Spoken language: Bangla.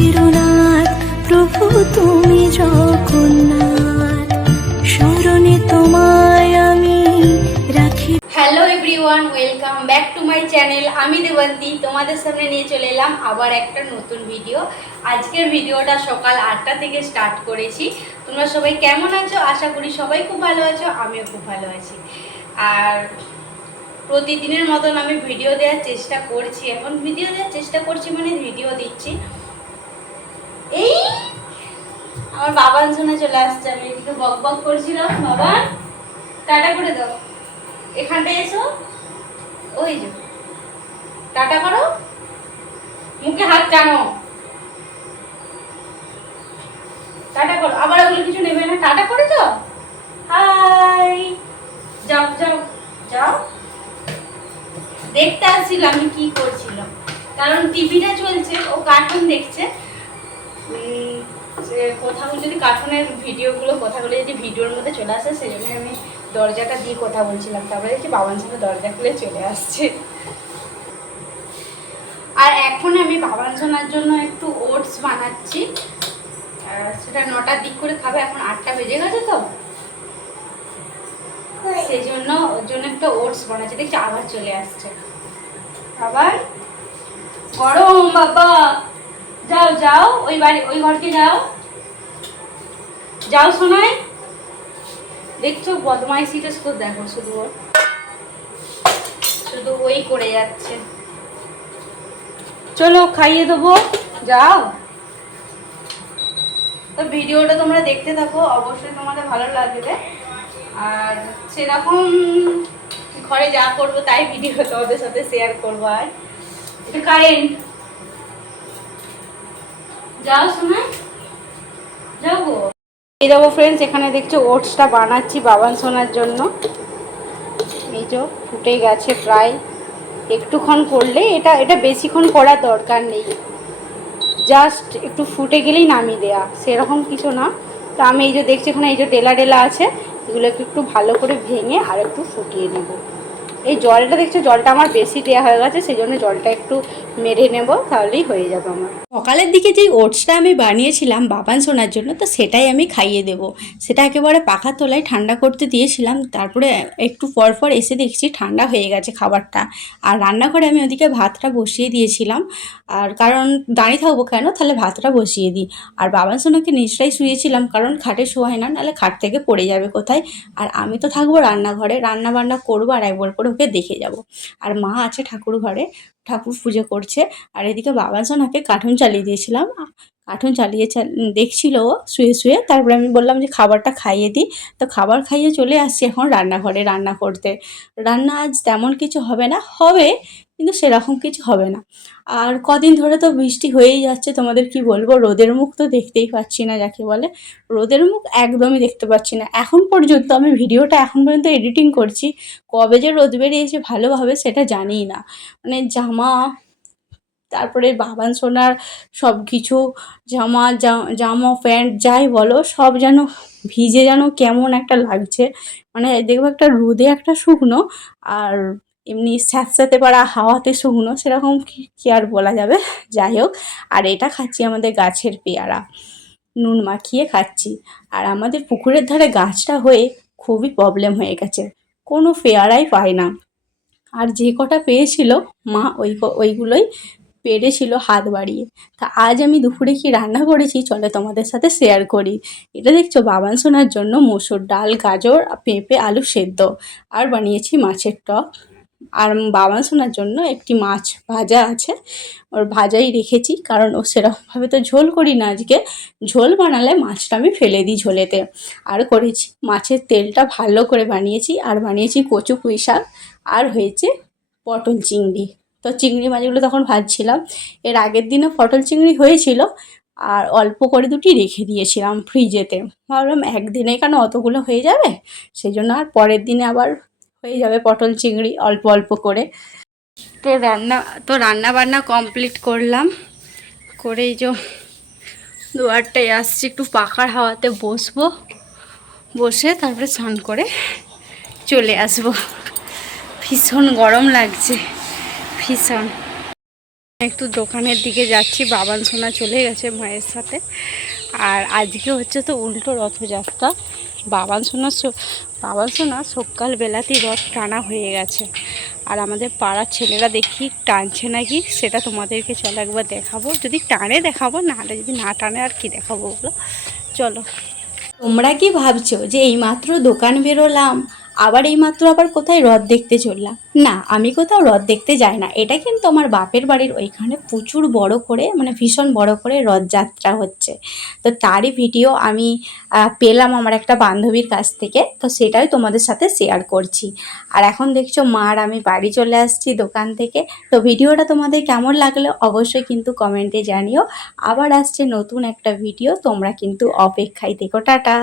চিরনাথ প্রভু তুমি জগন্নাথ, শরণে তোমায় আমি রাখি। Hello everyone, welcome back to my channel. আমি দেবন্তী তোমাদের সামনে নিয়ে চলে এলাম আবার একটা নতুন ভিডিও। আজকের ভিডিওটা সকাল 8টা থেকে স্টার্ট করেছি। তোমরা সবাই কেমন আছো? আশা করি সবাই খুব ভালো আছো, আমিও খুব ভালো আছি। আর প্রতিদিনের মতন আমি ভিডিও দেওয়ার চেষ্টা করছি। এখন ভিডিও দেওয়ার চেষ্টা করছি মানে ভিডিও দিচ্ছি। এই আমার বাবান শোনা চলে আসছে, আমি এদিকে বক বক করছিলাম। বাবান টাটা করে দাও, এখানটা এসো, ওই যে টাটা করো, মুখে হাত টানো, টাটা করো। আবার ওগুলো কিছু নেবে না, টাটা করে যাও। হাই, যাও যাও যাও। দেখতে আসছিল আমি কি করছিলাম, কারণ টিভিটা চলছে, ও কার্টুন দেখছে। কথাগুলো যদি কার্টুনের ভিডিওগুলো কথাগুলো যদি ভিডিওর মধ্যে চলে আসে, সেই জন্য আমি দরজাটা দিয়ে কথা বলছিলাম। তারপরে দেখছি বাবার সাথে দরজা খুলে চলে আসছে। আর এখন আমি বাবার সোনার জন্য একটু ওটস বানাচ্ছি। সেটা 9টার দিক করে খাবে, এখন 8টা বেজে গেছে তো, সেই জন্য ওর জন্য একটা ওটস বানাচ্ছি। দেখছি আবার চলে আসছে, আবার গরম। বাবা যাও যাও, ওই বাড়ি ওই ঘরকে যাও, যাও শোনাই। দেখছো বদমাইশিটা শুধু দেখো, শুধু ওর শুধু ওই করে যাচ্ছে। চলো খাইয়ে দেবো, যাও। তো ভিডিওটা তোমরা দেখতে থাকো, অবশ্যই তোমাদের ভালো লাগবে। আর সেরকম ঘরে যা করবো তাই ভিডিও তোমাদের সাথে শেয়ার করবো। আর একটু কারেন্ট যাও শোনা, যাও গো। এই যাবো ফ্রেন্ডস, এখানে দেখছো ওটসটা বানাচ্ছি বাবান সোনার জন্য। এই যে ফুটে গেছে প্রায়, একটুক্ষণ করলে, এটা এটা বেশিক্ষণ করার দরকার নেই, জাস্ট একটু ফুটে গেলেই নামিয়ে দেয়া, সেরকম কিছু না। তো আমি এই যে দেখছি এখানে এই যে ডেলা ডেলা আছে, এগুলোকে একটু ভালো করে ভেঙে আর একটু ফুটিয়ে নেব। এই জলটা দেখছো, জলটা আমার বেশি দেওয়া হয়ে গেছে, সেই জন্য জলটা একটু মেরে নেব, তাহলেই হয়ে যাবে আমার। সকালের দিকে যেই ওটসটা আমি বানিয়েছিলাম বাবান সোনার জন্য, তো সেটাই আমি খাইয়ে দেব। সেটা একেবারে পাখার তলায় ঠান্ডা করতে দিয়েছিলাম, তারপরে একটু পর পর এসে দেখছি ঠান্ডা হয়ে গেছে খাবারটা। আর রান্নাঘরে আমি ওদিকে ভাতটা বসিয়ে দিয়েছিলাম, আর কারণ দাঁড়িয়ে থাকবো কেন, তাহলে ভাতটা বসিয়ে দিই। আর বাবান সোনাকে নিচটাই শুয়েছিলাম, কারণ খাটে শোয়ায় না, নাহলে খাট থেকে পড়ে যাবে কোথায়। আর আমি তো থাকবো রান্নাঘরে, রান্না বান্না করবো, আর একবার করে ওকে দেখে যাব। আর মা আছে ঠাকুর ঘরে, ঠাকুর পুজো করছে। আর এদিকে বাবান সোনাকে কার্টুন চালিয়ে দিয়েছিলাম, কার্টুন চালিয়ে দেখছিল ও শুয়ে শুয়ে। তারপরে আমি বললাম যে খাবারটা খাইয়ে দিই। তো খাবার খাইয়ে চলে আসছি এখন রান্নাঘরে রান্না করতে। রান্না আজ তেমন কিছু হবে না, হবে কিন্তু সেরকম কিছু হবে না। আর কদিন ধরে তো বৃষ্টি হয়েই যাচ্ছে, তোমাদের কি বলবো, রোদের মুখ তো দেখতেই পাচ্ছি না, যাকে বলে রোদের মুখ একদমই দেখতে পাচ্ছি না। এখন পর্যন্ত আমি ভিডিওটা এখন পর্যন্ত এডিটিং করছি, কবে যে রোদ বেরিয়েছে ভালোভাবে সেটা জানিই না। মানে জামা, তারপরে বাবান সোনার সব কিছু, জামা প্যান্ট যাই বলো, সব যেন ভিজে, যেন কেমন একটা লাগছে। মানে দেখবো একটা রোদে একটা শুকনো, আর এমনি স্যাঁতস্যাঁতে পারা হাওয়াতে শুকনো, সেরকম কি আর বলা যাবে। যাই হোক, আর এটা খাচ্ছি আমাদের গাছের পেয়ারা, নুন মাখিয়ে খাচ্ছি। আর আমাদের পুকুরের ধারে গাছটা হয়ে খুবই প্রবলেম হয়ে গেছে, কোনো পেয়ারাই পায় না। আর যে কটা পেয়েছিল মা ওইগুলোই পেরেছিল হাত বাড়িয়ে। তা আজ আমি দুপুরে কি রান্না করেছি চলো তোমাদের সাথে শেয়ার করি। এটা দেখছো বাবান সোনার জন্য মসুর ডাল, গাজর, পেঁপে, আলু সেদ্ধ, আর বানিয়েছি মাছের টক। আর বাবান সোনার জন্য একটি মাছ ভাজা আছে, ওর ভাজাই রেখেছি, কারণ ও সেরকমভাবে তো ঝোল করি না আজকে, ঝোল বানালে মাছটা আমি ফেলে দিই ঝোলেতে। আর করেছি মাছের তেলটা ভালো করে বানিয়েছি, আর বানিয়েছি কচু পুঁই শাক, আর হয়েছে পটল চিংড়ি। তো চিংড়ি মাছগুলো তখন ভাজছিলাম, এর আগের দিনও পটল চিংড়ি হয়েছিল, আর অল্প করে দুটি রেখে দিয়েছিলাম ফ্রিজেতে। ভাবলাম একদিনে কেন অতগুলো হয়ে যাবে, সেই জন্য আর পরের দিনে আবার হয়ে যাবে পটল চিংড়ি অল্প অল্প করে। তো রান্না বান্না কমপ্লিট করলাম, করেই যে দুয়ারটায় আসছি, একটু পাখার হাওয়াতে বসবো, বসে তারপরে স্নান করে চলে আসবো। ভীষণ গরম লাগছে, ভীষণ। একটু দোকানের দিকে যাচ্ছি, বাবান সোনা চলে গেছে মায়ের সাথে। আর আজকে হচ্ছে তো উল্টো রথযাত্রা। বাবান সোনা সকালবেলাতেই রথ টানা হয়ে গেছে। আর আমাদের পাড়ার ছেলেরা দেখি টানছে নাকি, সেটা তোমাদেরকে চলো একবার দেখাবো। যদি টানে দেখাবো, নাহলে যদি না টানে আর কি দেখাবো ওগুলো। চলো। তোমরা কি ভাবছো যে এইমাত্র দোকান বেরোলাম, আবার কোথায় রথ দেখতে চললাম? না, আমি কোথাও রথ দেখতে যাই না। এটা কিন্তু আমার বাপের বাড়ির ওইখানে প্রচুর বড় করে, মানে ভীষণ বড় করে রথযাত্রা হচ্ছে। তো তারই ভিডিও আমি পেলাম আমার একটা বান্ধবীর কাছ থেকে, তো সেটাই তোমাদের সাথে শেয়ার করছি। আর এখন দেখছো মা আর আমি বাড়ি চলে আসছি দোকান থেকে। তো ভিডিওটা তোমাদের কেমন লাগলো অবশ্যই কিন্তু কমেন্টে জানিও। আবার আসছে নতুন একটা ভিডিও, তোমরা কিন্তু অপেক্ষায় থেকো। টাটা।